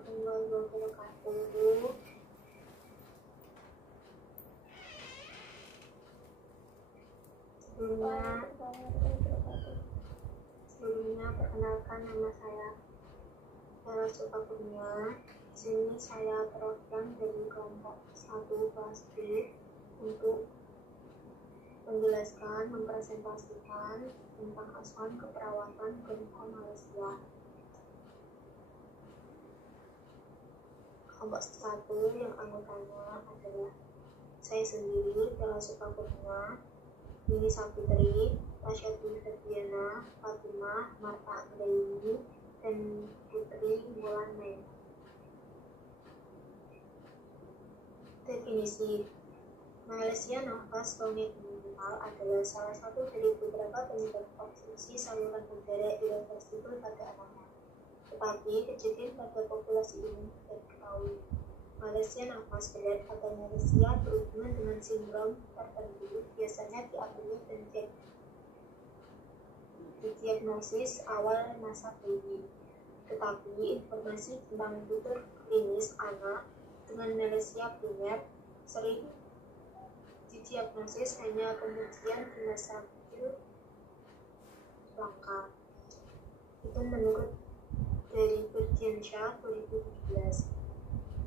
warahmatullahi wabarakatuh. Sebelumnya perkenalkan, nama saya Ella Sukakurnia. Di sini saya perwakilan dari kelompok 1 kelas B untuk menjelaskan, mempresentasikan tentang asuhan keperawatan Bronco Malaysia. Kelompok 1 yang anggotanya adalah saya sendiri, Ella Sukakurnia, Nini Sapitri, Tasya Dwi Febriana, Fatimah, Marta Anggraini, dan Putri Wulan Main. Definisi: Malaysia nafas kongenital adalah salah satu dari beberapa penyebab obstruksi saluran udara irreversibel pada anak-anak. Tetapi kejadian pada populasi umum tidak diketahui. Malaysia nafas berat pada manusia berhubungan dengan sindrom tertentu, biasanya diambil dan didiagnosis awal masa bayi. Tetapi informasi tentang tutur klinis anak dengan Malaysia primer sering didiagnosis hanya kemudian di masa kecil langka. Itu menurut dari Berdiansyah 2017.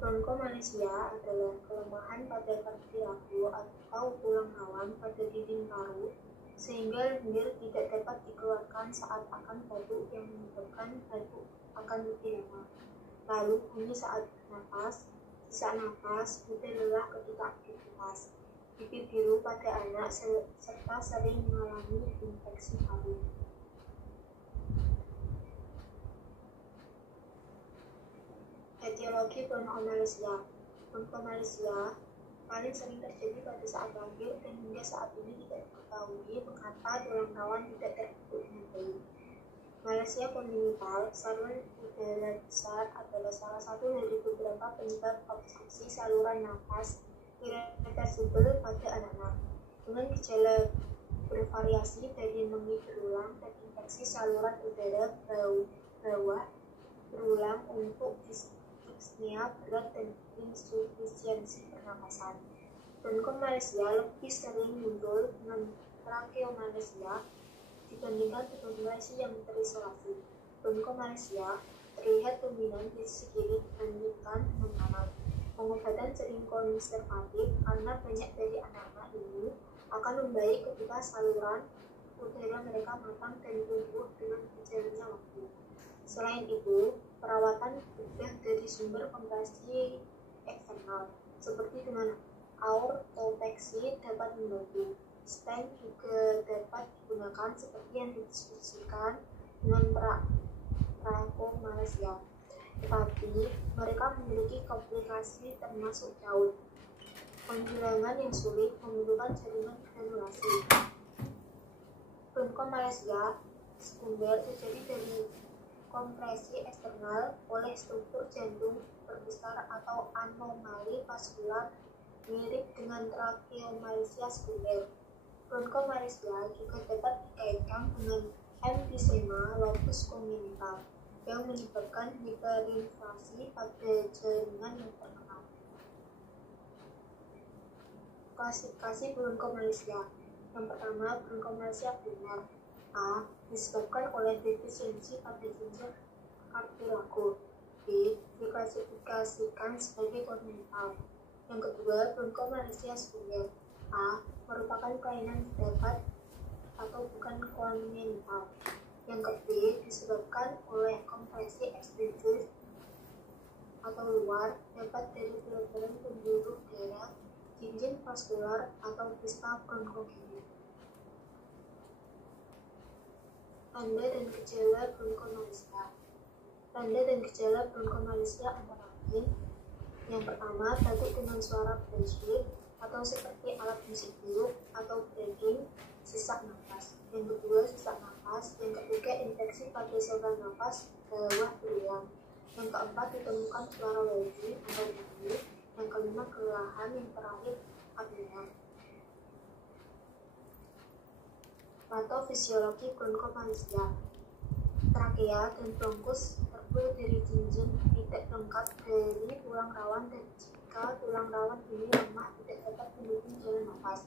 Bronco Malaysia adalah kelemahan pada kardiaku atau tulang rawan pada dinding paru, sehingga lendir tidak dapat dikeluarkan saat akan batuk yang menyebabkan batuk akan lebih lama. Lalu bunyi saat nafas, sesak nafas, mudah lelah ketika aktivitas, pipi biru pada anak, serta sering mengalami infeksi paru. Etiologi Bronco Malaysia. Bronco Malaysia paling sering terjadi pada saat lahir dan hingga saat ini tidak diketahui mengapa tulang rawan tidak terbentuk dengan baik. Malaysia kongenital, saluran udara besar adalah salah satu dari beberapa penyebab obstruksi saluran nafas irreversibel pada anak-anak, dengan gejala bervariasi dari pneumonia berulang dan infeksi saluran udara bawah berulang untuk dyspnea berat dan insufisiensi pernapasan. Bronco Malaysia lebih sering muncul dengan tracheomalacia dibandingkan tuberkulosis yang terisolasi. Bronco Malaysia terlihat dominan di sisi kiri dibandingkan dengan kanan. Pengobatan sering konservatif karena banyak dari anak-anak ini akan membaik ketika saluran udara mereka matang dan tumbuh dengan berjalannya waktu. Selain itu, perawatan bedah dari sumber kompresi eksternal, seperti dengan aortopexy, dapat membantu. Stent juga dapat digunakan seperti yang didiskusikan dengan Bronco Malaysia. Tetapi, mereka memiliki komplikasi termasuk caut. Penghilangan yang sulit membutuhkan jaringan granulasi. Bronco Malaysia sekunder terjadi dari kompresi eksternal oleh struktur jantung berbesar atau anomali vaskular mirip dengan tracheomalacia sekunder. Bronco Malaysia juga dapat dikaitkan dengan emfisema locus congenital yang menyebabkan hiperlinfasi pada jaringan yang terkenal. Klasifikasi Bronco Malaysia. Yang pertama, Bronco Malaysia primer. A. Disebabkan oleh defisiensi pada ginger kartulago. B. Diklasifikasikan sebagai kongenital. Yang kedua, Bronco Malaysia sekunder. A. Merupakan kelainan dapat atau bukan kongenital. Yang ketiga, disebabkan oleh kompresi ekstensif atau luar, dapat dari pelebaran pembuluh darah, jinjing vaskular, atau pista bronkogenik. Tanda dan gejala Bronco Malaysia. Tanda dan gejala Bronco Malaysia antara lain: yang pertama, batuk dengan suara berisik atau seperti alat musik tiup atau breathing, sesak nafas. Yang kedua, sesak nafas. Yang ketiga, infeksi pada saluran nafas bawah berulang. Yang keempat, ditemukan suara wheezing atau bunyi. Yang kelima, kelelahan. Yang terakhir, apnea. Patofisiologi Bronco Malaysia. Trakea dan bronkus terbuat dari jinjing tidak lengkap dari tulang rawan, dan jika tulang rawan ini lemah tidak dapat mendukung jalan nafas.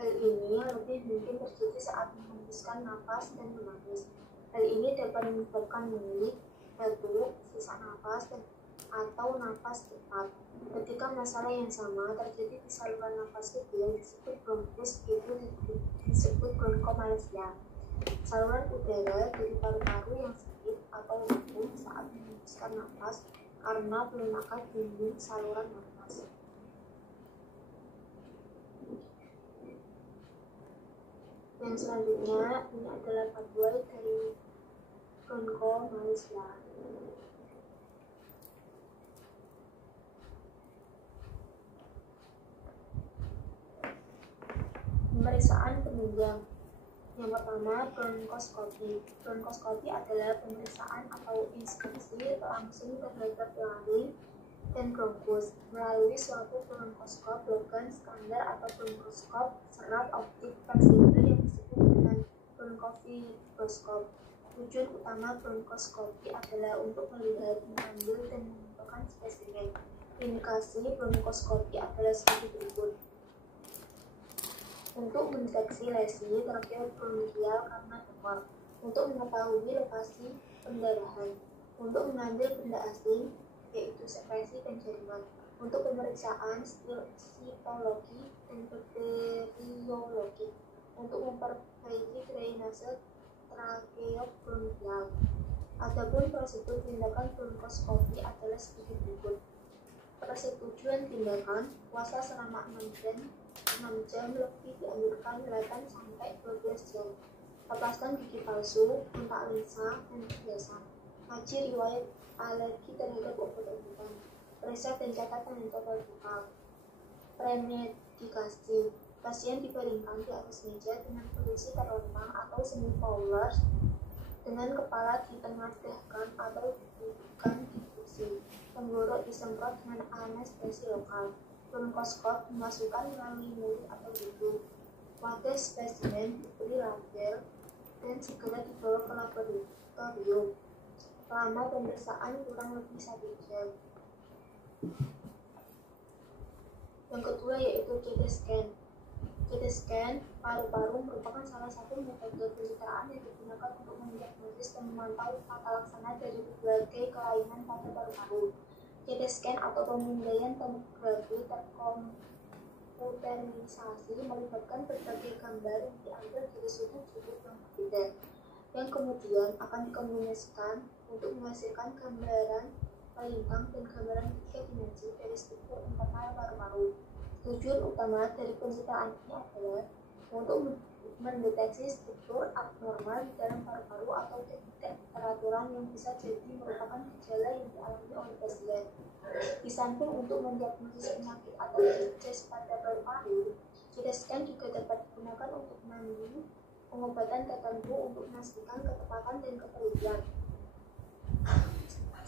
Hal ini lebih mungkin terjadi saat menghembuskan nafas dan menangis. Hal ini dapat menyebabkan nyeri, batuk, sesak nafas, atau nafas cepat. Ketika masalah yang sama terjadi di saluran nafas kecil yang disebut bronkus, itu disebut bronkomalacia. Saluran udara dari paru-paru yang sakit atau lumpuh saat menghembuskan nafas karena pelunakan dinding saluran nafas. Yang selanjutnya, ini adalah pathway dari bronkomalacia. Pemeriksaan penunjang. Yang pertama, bronkoskopi. Bronkoskopi adalah pemeriksaan atau inspeksi langsung terhadap laring dan bronkus melalui suatu bronkoskop logam standar atau bronkoskop serat optik fleksibel yang disebut dengan bronkofibroskop. Tujuan utama bronkoskopi adalah untuk melihat, mengambil, dan mengumpulkan spesimen. Indikasi bronkoskopi adalah sebagai berikut. Untuk mendeteksi lesi trakeal bronkial karena tumor, untuk mengetahui lokasi pendarahan, untuk mengambil benda asing, yaitu sekresi dan jaringan, untuk pemeriksaan sitologi dan bakteriologi, untuk memperbaiki drainase trakeobronkial. Adapun prosedur tindakan bronkoskopi adalah sebagai berikut. Persetujuan tindakan, puasa selama 6 jam lebih dianjurkan 8 sampai 12 jam. Lepaskan gigi palsu, kontak lensa, dan perhiasan. Kaji riwayat alergi terhadap obat-obatan. Periksa dan catat dengan total vokal. Premedikasi. Pasien dibaringkan di atas meja dengan posisi terlentang atau semi-polar dengan kepala ditengadahkan atau didudukkan di kursi. Tenggorok disemprot dengan anestesi lokal. Bronkoskop dimasukkan melalui mulut atau hidung. Wadah spesimen diberi label dan segera dibawa ke laboratorium. Lama pemeriksaan kurang lebih 1 jam. Yang kedua yaitu CT scan. CT scan paru-paru merupakan salah satu metode pencitraan yang digunakan untuk mendiagnosis dan memantau tata laksana dari berbagai kelainan pada paru-paru. CT scan atau pemindaian tomografi terkomputerisasi melibatkan berbagai gambar yang diambil dari sudut-sudut yang berbeda, yang kemudian akan dikombinasikan untuk menghasilkan gambaran melintang dan gambaran 3 dimensi dari struktur internal paru-paru. Tujuan utama dari pencitraan ini adalah untuk mendeteksi struktur abnormal di dalam paru-paru atau ketidakteraturan yang bisa jadi merupakan gejala yang dialami oleh pasien. Di samping untuk mendiagnosis penyakit atau diagnosis pada paru-paru, CT scan juga dapat digunakan untuk mengambil pengobatan tertentu untuk memastikan ketepatan dan ketelitian.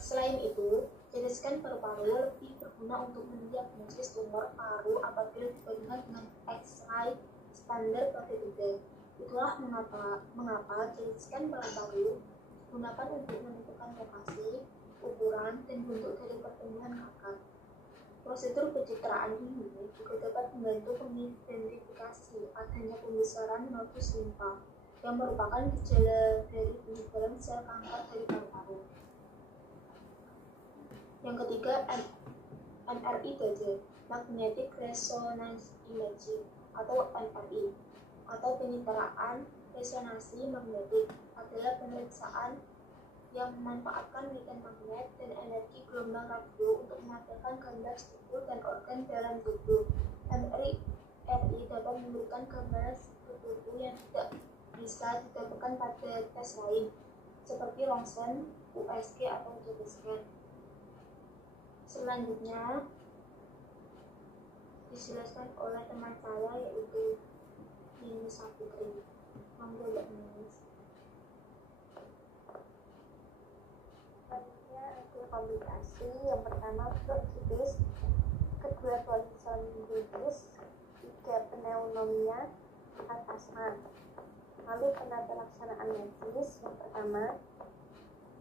Selain itu, CT scan paru-paru lebih berguna untuk mendiagnosis tumor paru apabila dibandingkan dengan X-ray standar pada beda. Itulah mengapa CT scan paru-paru digunakan untuk menentukan lokasi, ukuran, dan bentuk dari pertumbuhan kanker. Prosedur pencitraan ini juga dapat membantu mengidentifikasi adanya pembesaran nodus limfa yang merupakan gejala dari penyebaran sel kanker dari paru-paru. Yang ketiga, MRI dada, Magnetic Resonance Imaging atau MRI, atau pencitraan resonansi magnetik, adalah pemeriksaan yang memanfaatkan medan magnet dan energi gelombang radio untuk menampilkan gambar struktur dan organ dalam tubuh. MRI dapat memberikan gambaran struktur tubuh yang tidak bisa didapatkan pada tes lain, seperti rongsen, USG, atau CT scan. Selanjutnya dijelaskan oleh teman saya yaitu Nini Saputri. Monggo Mbak Nini. Selanjutnya ada komplikasi. Yang pertama bronkitis, kedua polisaminitis, 3 pneumonia, 4 asma. Lalu penata laksanaan medis. Yang pertama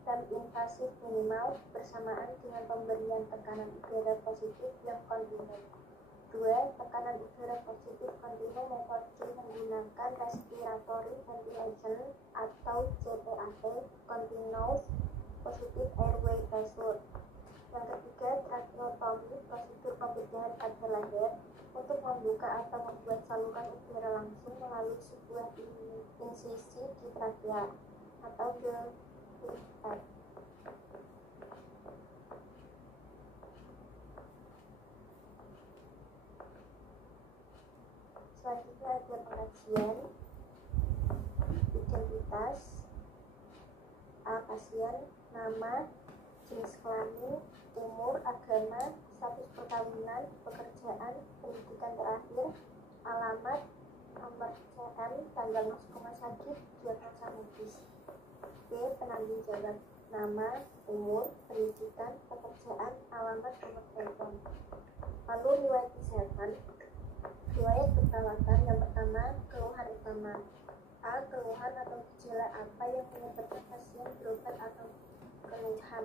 dan invasif minimal bersamaan dengan pemberian tekanan udara positif yang kontinu. 2. Tekanan udara positif kontinu metode menggunakan respiratory ventilation atau CPAP, Continuous Positive Airway Pressure. Yang ketiga, tracheotomy, prosedur pembedahan pada leher untuk membuka atau membuat saluran udara langsung melalui sebuah insisi di trakea atau defibrillator. Selanjutnya ada pengajian identitas, pasien, nama, jenis kelamin, umur, agama, status perkawinan, pekerjaan, pendidikan terakhir, alamat, nomor CM, tanggal masuk rumah sakit, diagnosa medis. B. Penanggung jawab, nama, umur, pendidikan, pekerjaan, alamat, nomor telepon. Lalu riwayat kesehatan. Riwayat perawatan. Yang pertama, keluhan utama. A. Keluhan atau gejala apa yang menyebabkan pasien berobat atau keluhan.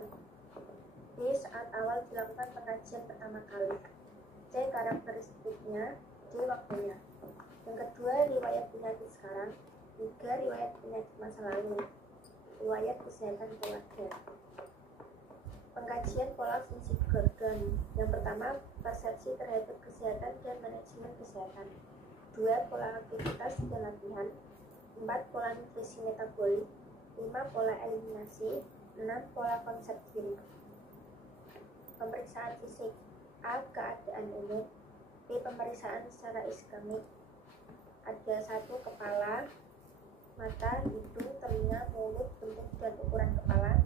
B. Saat awal dilakukan pengajian pertama kali. C. Karakteristiknya. D. Waktunya. Yang kedua, riwayat penyakit sekarang. 3. Riwayat penyakit masa lalu. Riwayat kesehatan keluarga. Pengkajian pola fungsi organ. Yang pertama, persepsi terhadap kesehatan dan manajemen kesehatan. 2. Pola aktivitas dan latihan. 4. Pola nutrisi metabolik. 5. Pola eliminasi. 6. Pola konsep diri. Pemeriksaan fisik. A. Keadaan umum. B. Pemeriksaan secara iskemik. Ada 1. Kepala, mata, hidung, telinga, mulut, bentuk dan ukuran kepala.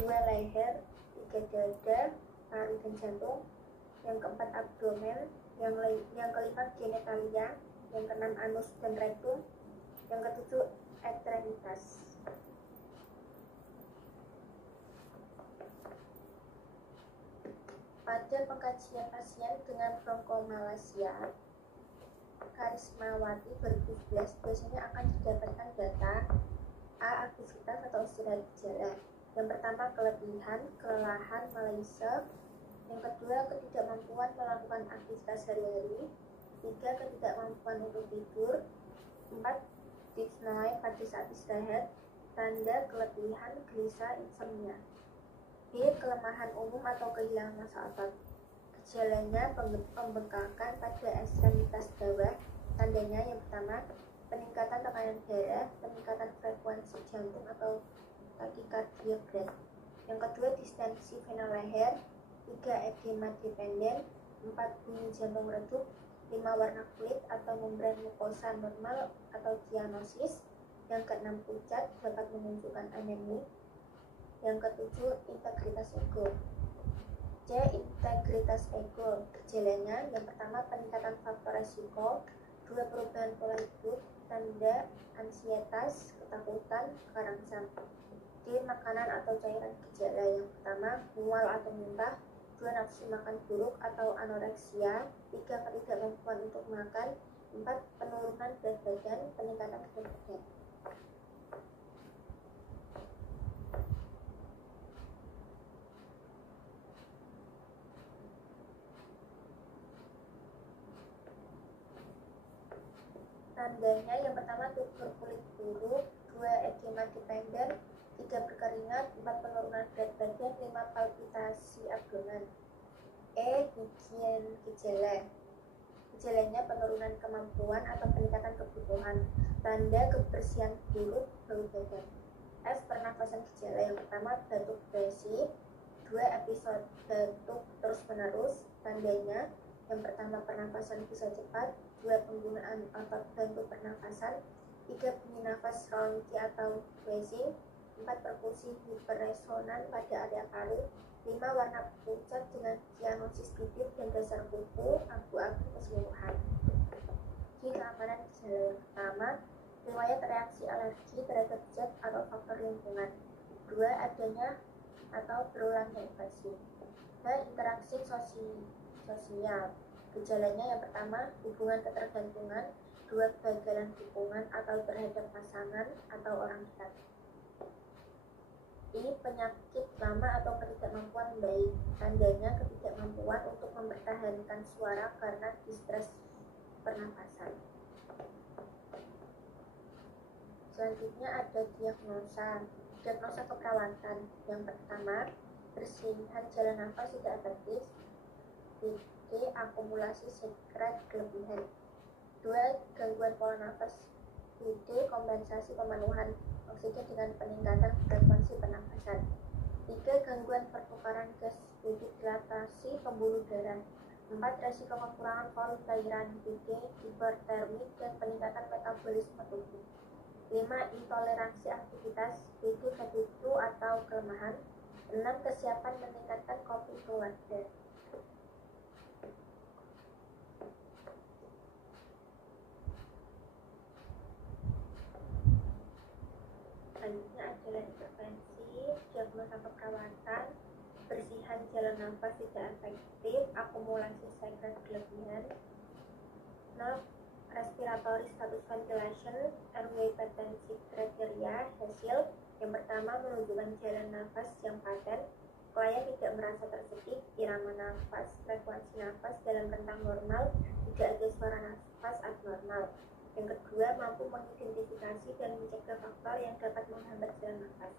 2. Leher. 3. Dada, paru dan jantung. Yang keempat, abdomen. Yang kelima, genitalia. Yang keenam, anus dan rektum. Yang ketujuh, ekstremitas. Pada pengkajian pasien dengan bronkomalacia Karismawati 2017 biasanya akan didapatkan data A. Aktivitas atau istirahat gejala. Yang pertama, kelebihan, kelelahan, malaise. Yang kedua, ketidakmampuan melakukan aktivitas sehari-hari. 3. Ketidakmampuan untuk tidur. 4. Dyspnea pada saat istirahat, tanda keletihan, gelisah, insomnia. B. Kelemahan umum atau kehilangan massa otot. Gejalanya pembengkakan pada ekstremitas bawah. Tandanya yang pertama, peningkatan tekanan darah, peningkatan frekuensi jantung atau takikardia berat. Yang kedua, distensi vena leher. 3. Edema dependen. 4. Bunyi jantung redup. 5. Warna kulit atau membran mukosa normal atau cyanosis. Yang keenam, pucat, dapat menunjukkan anemi. Yang ketujuh, integritas ego. C. Integritas ego. Gejalanya yang pertama, peningkatan faktor resiko. 2. Perubahan pola hidup, tanda ansietas, ketakutan, kerangsang. D. Makanan atau cairan gejala. Yang pertama, mual atau muntah. 2. Nafsu makan buruk atau anoreksia. 3. Ketidakmampuan untuk makan. 4. Penurunan berat badan, peningkatan berat badan. Tandanya yang pertama, tuber kulit buruk. 2. Edema dependen. 3. Berkeringat. 4. Penurunan berat badan. 5. Palpitasi abdomen. E. Higien gejala. Gejalanya penurunan kemampuan atau peningkatan kebutuhan, tanda kebersihan buruk, bau badan. F. Pernafasan gejala. Yang pertama, batuk basi. 2. Episode batuk terus menerus, tandanya yang pertama, pernafasan bisa cepat. 2. Penggunaan otot bantu pernafasan. 3. Bunyi nafas ronki atau wheezing. 4. Perkusi hiperresonan pada area paru. 5. Warna pucat dengan cyanosis bibir dan dasar kuku abu-abu keseluruhan. Di keamanan gejala. Yang pertama, riwayat reaksi alergi terhadap zat atau faktor lingkungan. 2. Adanya atau berulangnya infeksi. Dan interaksi sosial. Gejalanya yang pertama, hubungan ketergantungan. 2. Kegagalan dukungan atau terhadap pasangan atau orang dekat. Penyakit lama atau ketidakmampuan baik. Tandanya ketidakmampuan untuk mempertahankan suara karena distres pernapasan. Selanjutnya ada diagnosa keperawatan. Yang pertama, bersihan jalan nafas tidak efektif. BD, akumulasi sekret kelebihan. 2. Gangguan pola nafas. BD, kompensasi pemenuhan oksigen dengan peningkatan frekuensi pernapasan. 3. Gangguan pertukaran gas. BD, dilatasi pembuluh darah. 4. Resiko kekurangan volume cairan. BD, hipertermi dan peningkatan metabolisme tubuh. 5. Intoleransi aktivitas. BD, fatigue atau kelemahan. 6. Kesiapan meningkatkan coping keluarga. Selanjutnya adalah intervensi, diagnosa keperawatan, bersihan jalan nafas tidak efektif, akumulasi sekret kelebihan. 6. Respiratory status ventilation, airway patency kriteria. Hasil yang pertama menunjukkan jalan nafas yang paten, klien tidak merasa tersedih, irama nafas, frekuensi nafas dalam rentang normal, tidak ada suara nafas abnormal. Yang kedua, mampu mengidentifikasi dan mencegah faktor yang dapat menghambat jalan nafas.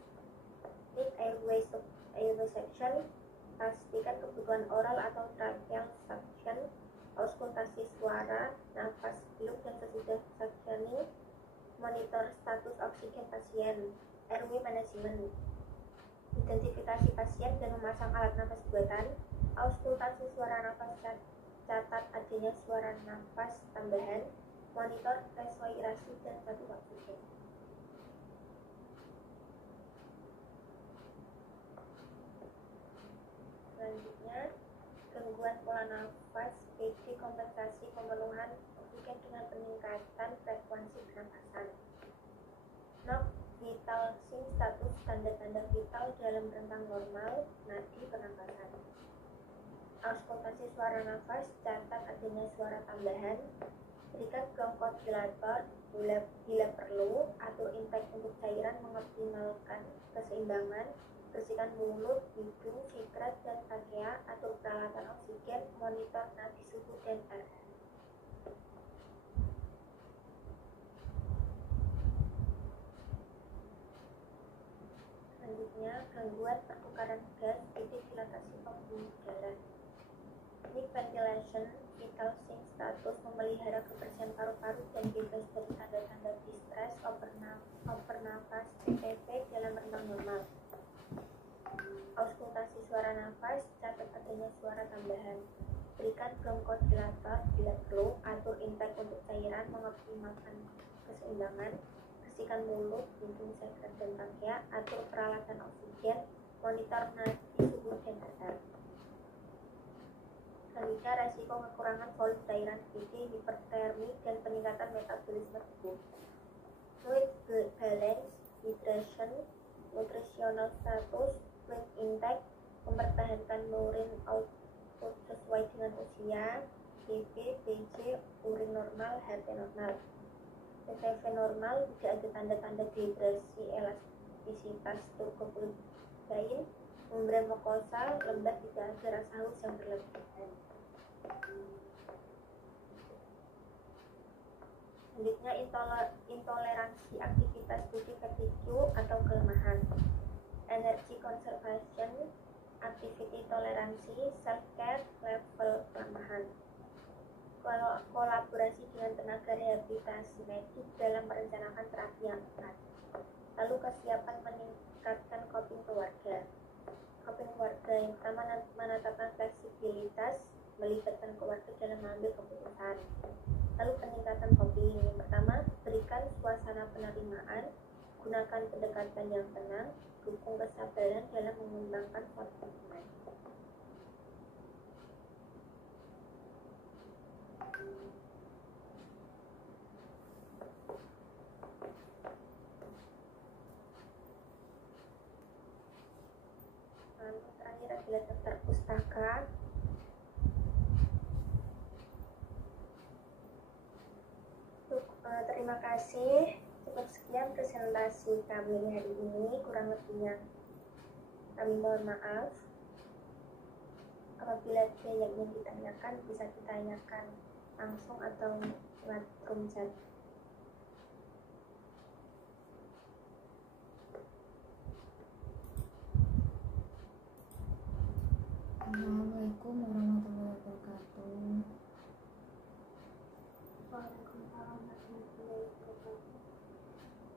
Need airway section, pastikan kebutuhan oral atau tracheal suction, auskultasi suara, nafas belum dan sesudah suctioning, monitor status oksigen pasien, airway management, identifikasi pasien dan memasang alat nafas buatan, auskultasi suara nafas, catat adanya suara nafas tambahan, monitor respiration dan status oksigen. Selanjutnya, gangguan pola nafas, BD, kompensasi pemenuhan oksigen dengan peningkatan frekuensi pernapasan. Nok, vital sign, status tanda-tanda vital dalam rentang normal, nadi pernapasan. Auskultasi suara nafas, catat adanya suara tambahan, berikan bronchodilator bila perlu, atur intake untuk cairan mengoptimalkan keseimbangan, bersihkan mulut, hidung, sikret, dan trachea, atur peralatan oksigen, monitor nadi suhu dan RH. Selanjutnya, gangguan pertukaran gas, BD, dilatasi pembuluh darah. Need ventilation, vital sign, status memelihara kebersihan paru-paru dan bebas dari tanda-tanda distress, overnafas, PPP dalam rentang normal. Auskultasi suara nafas, catat adanya suara tambahan, berikan bronchodilator bila perlu, atur intake untuk cairan mengoptimalkan keseimbangan, bersihkan mulut, hidung, sekret, dan trachea, atur peralatan oksigen, monitor nadi suhu dan RH. Selanjutnya, resiko kekurangan volume cairan, BD, hipertermi dan peningkatan metabolisme tubuh. Fluid balance, hydration, nutritional status, fluid intake, mempertahankan urine output sesuai dengan usia, GB, BJ, urin normal, HT normal. PTV normal, tidak ada tanda-tanda dehidrasi, elastisitas turgopulsain, membran mukosa lembab, tidak ada rasa haus yang berlebihan. Selanjutnya, intoleransi aktivitas BD, fatigue atau kelemahan. Energy conservation, activity toleransi, self-care, level kelemahan. Kolaborasi dengan tenaga rehabilitasi medik dalam merencanakan terapi yang tepat. Lalu, kesiapan meningkatkan coping keluarga. Coping keluarga yang pertama, menetapkan fleksibilitas, melibatkan keluarga dalam mengambil keputusan. Lalu, peningkatan coping yang pertama, berikan suasana penerimaan, gunakan pendekatan yang tenang, dukung kesabaran dalam mengembangkan suatu hubungan. Terakhir adalah daftar pustaka. Terima kasih. Cukup sekian presentasi kami hari ini. Kurang lebihnya Kami mohon maaf. Apabila ada yang ingin ditanyakan, bisa ditanyakan langsung atau lewat room chat. Assalamualaikum warahmatullahi wabarakatuh. Waalaikumsalam warahmatullahi wabarakatuh.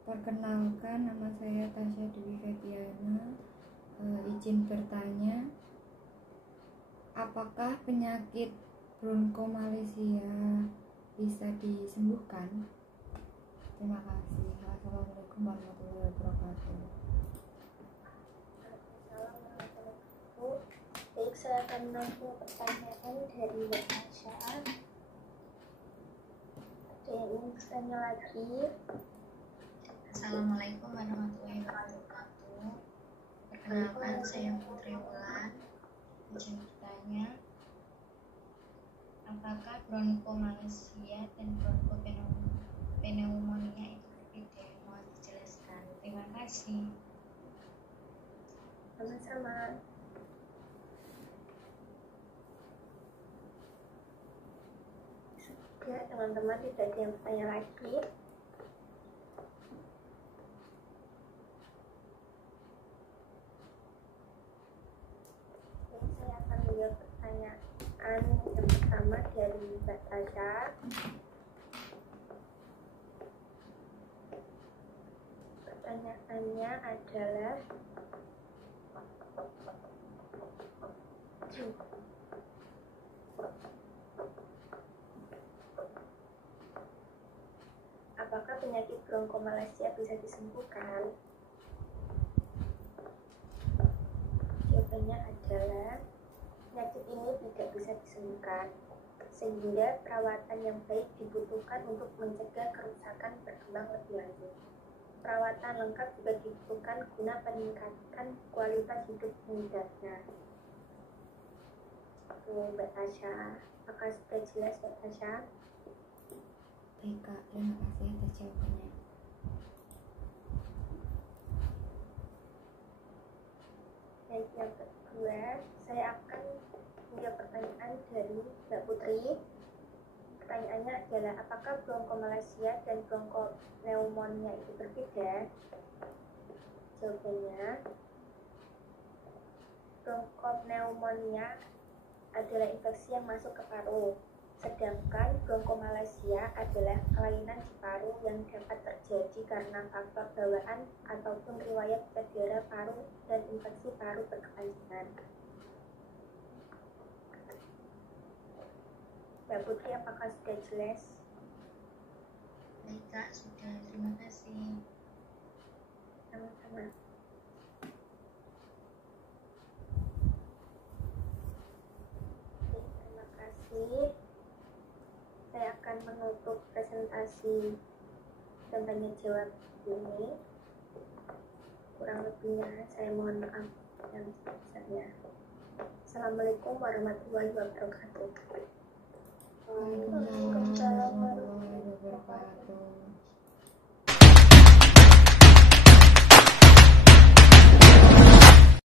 Perkenalkan, nama saya Tasya Dewi Fetiana. Izin bertanya, apakah penyakit bronkomalacia bisa disembuhkan? Terima kasih. Assalamualaikum warahmatullahi wabarakatuh. Waalaikumsalam warahmatullahi wabarakatuh. Baik, saya akan menampung pertanyaan dari Mbak Tasya. Ada yang ingin bertanya lagi? Assalamualaikum warahmatullahi wabarakatuh. Perkenalkan, saya Putri Wulan. Izin bertanya, apakah bronkomalacia dan bronkopneumonia itu berbeda? Mohon dijelaskan. Terima kasih. Sama-sama. Ya, teman-teman, tidak ada yang bertanya lagi. Jadi saya akan menjawab pertanyaan yang pertama dari Mbak Tasya. Pertanyaannya adalah, apakah penyakit bronkomalacia bisa disembuhkan? Jawabannya adalah penyakit ini tidak bisa disembuhkan, sehingga perawatan yang baik dibutuhkan untuk mencegah kerusakan berkembang lebih lanjut. Perawatan lengkap juga dibutuhkan guna peningkatan kualitas hidup pengidapnya. Mbak Tasya, apakah sudah jelas Mbak Tasya? Baik Kak, terima kasih atas jawabannya. Baik, yang kedua, saya akan menjawab pertanyaan dari Mbak Putri. Pertanyaannya adalah, apakah bronkomalacia dan bronkopneumonia itu berbeda? Jawabannya, bronkopneumonia adalah infeksi yang masuk ke paru, sedangkan bronkomalacia adalah kelainan di paru yang dapat terjadi karena faktor bawaan ataupun riwayat cedera paru dan infeksi paru berkepanjangan. Mbak Putri, apakah sudah jelas? Baik Kak, sudah. Terima kasih. Sama-sama. Oke, terima kasih. Saya akan menutup presentasi dan tanya jawab ini. Kurang lebihnya saya mohon maaf yang sebesarnya. Assalamualaikum warahmatullahi wabarakatuh. Waalaikumsalam warahmatullahi wabarakatuh.